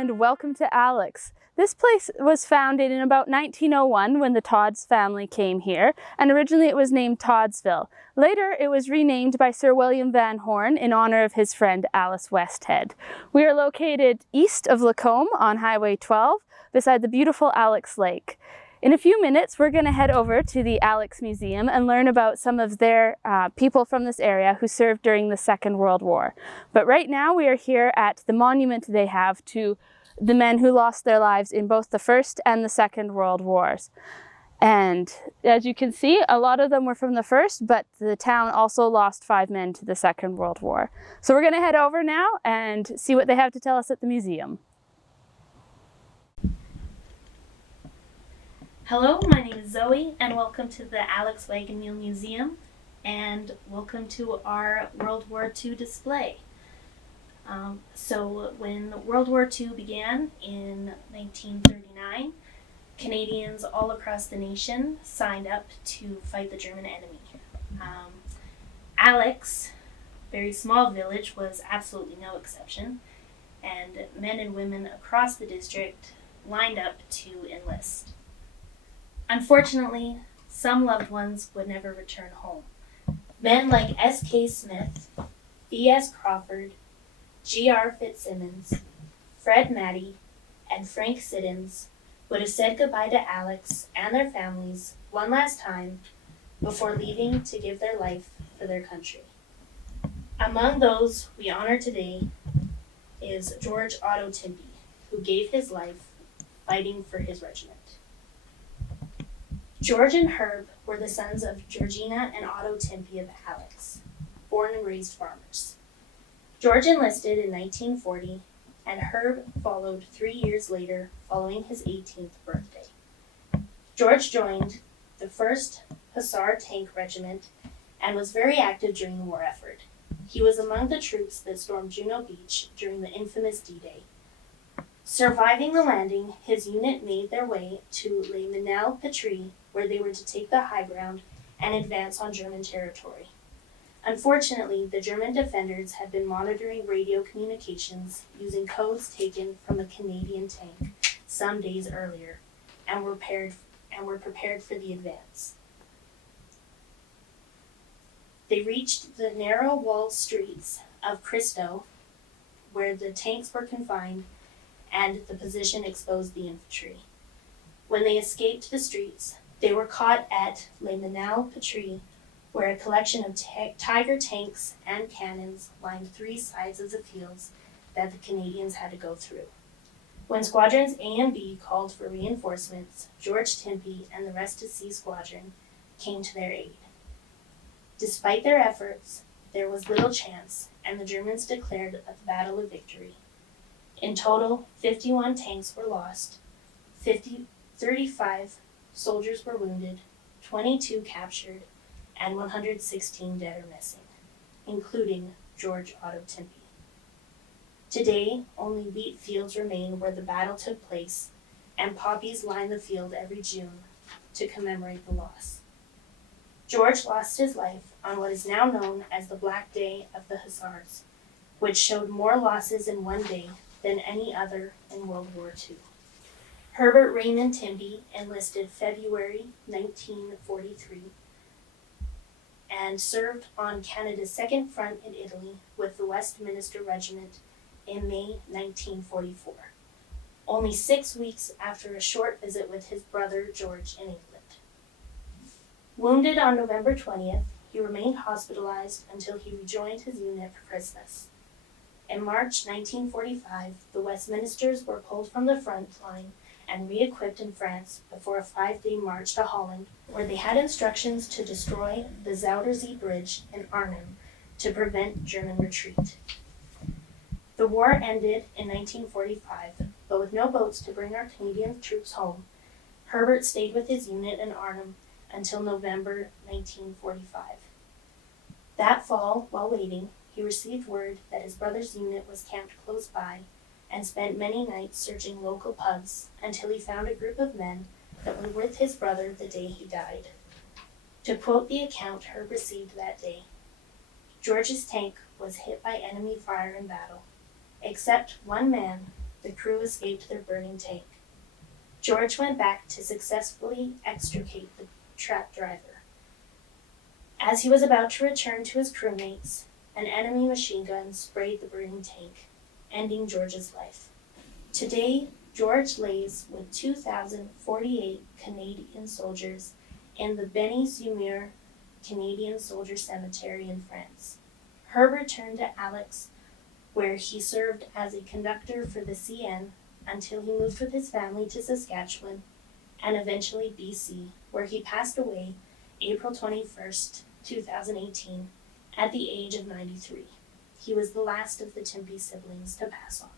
and welcome to Alix. This place was founded in about 1901 when the Todd's family came here, and originally it was named Toddsville. Later it was renamed by Sir William Van Horn in honor of his friend Alice Westhead. We are located east of Lacombe on Highway 12 beside the beautiful Alix Lake. In a few minutes, we're going to head over to the Alix Museum and learn about some of their people from this area who served during the Second World War. But right now we are here at the monument they have to the men who lost their lives in both the First and the Second World Wars. And as you can see, a lot of them were from the First, but the town also lost 5 men to the Second World War. So we're going to head over now and see what they have to tell us at the museum. Hello, my name is Zoe, and welcome to the Alix Wagon Wheel Museum, and welcome to our World War II display. So when World War II began in 1939, Canadians all across the nation signed up to fight the German enemy. Alix, very small village, was absolutely no exception, and men and women across the district lined up to enlist. Unfortunately, some loved ones would never return home. Men like S.K. Smith, B.S. Crawford, G.R. Fitzsimmons, Fred Mattie, and Frank Siddons would have said goodbye to Alix and their families one last time before leaving to give their life for their country. Among those we honor today is George Otto Timpe, who gave his life fighting for his regiment. George and Herb were the sons of Georgina and Otto Timpe of Alix, born and raised farmers. George enlisted in 1940, and Herb followed 3 years later following his 18th birthday. George joined the 1st Hussar Tank Regiment and was very active during the war effort. He was among the troops that stormed Juno Beach during the infamous D-Day. Surviving the landing, his unit made their way to Les Minelles-Patrie, where they were to take the high ground and advance on German territory. Unfortunately, the German defenders had been monitoring radio communications using codes taken from a Canadian tank some days earlier, and were prepared for the advance. They reached the narrow walled streets of Cristo, where the tanks were confined, and the position exposed the infantry. When they escaped the streets, they were caught at Les Minelles-Patrie, where a collection of Tiger tanks and cannons lined 3 sides of the fields that the Canadians had to go through. When Squadrons A and B called for reinforcements, George Timpe and the rest of C Squadron came to their aid. Despite their efforts, there was little chance, and the Germans declared a battle of victory. In total, 51 tanks were lost, 35 soldiers were wounded, 22 captured, and 116 dead or missing, including George Otto Timpe. Today, only wheat fields remain where the battle took place, and poppies line the field every June to commemorate the loss. George lost his life on what is now known as the Black Day of the Hussars, which showed more losses in one day than any other in World War II. Herbert Raymond Timpe enlisted February 1943 and served on Canada's Second Front in Italy with the Westminster Regiment in May 1944, only 6 weeks after a short visit with his brother George in England. Wounded on November 20th, he remained hospitalized until he rejoined his unit for Christmas. In March 1945, the Westminsters were pulled from the front line and re-equipped in France before a 5-day march to Holland, where they had instructions to destroy the Zuiderzee Bridge in Arnhem to prevent German retreat. The war ended in 1945, but with no boats to bring our Canadian troops home, Herbert stayed with his unit in Arnhem until November 1945. That fall, while waiting, he received word that his brother's unit was camped close by and spent many nights searching local pubs until he found a group of men that were with his brother the day he died. To quote the account Herb received that day, George's tank was hit by enemy fire in battle. Except one man, the crew escaped their burning tank. George went back to successfully extricate the trapped driver. As he was about to return to his crewmates, an enemy machine gun sprayed the burning tank, ending George's life. Today, George lays with 2,048 Canadian soldiers in the Bény-sur-Mer Canadian Soldier Cemetery in France. Herbert returned to Alix, where he served as a conductor for the CN until he moved with his family to Saskatchewan and eventually BC, where he passed away April 21st, 2018, at the age of 93. He was the last of the Timpe siblings to pass on.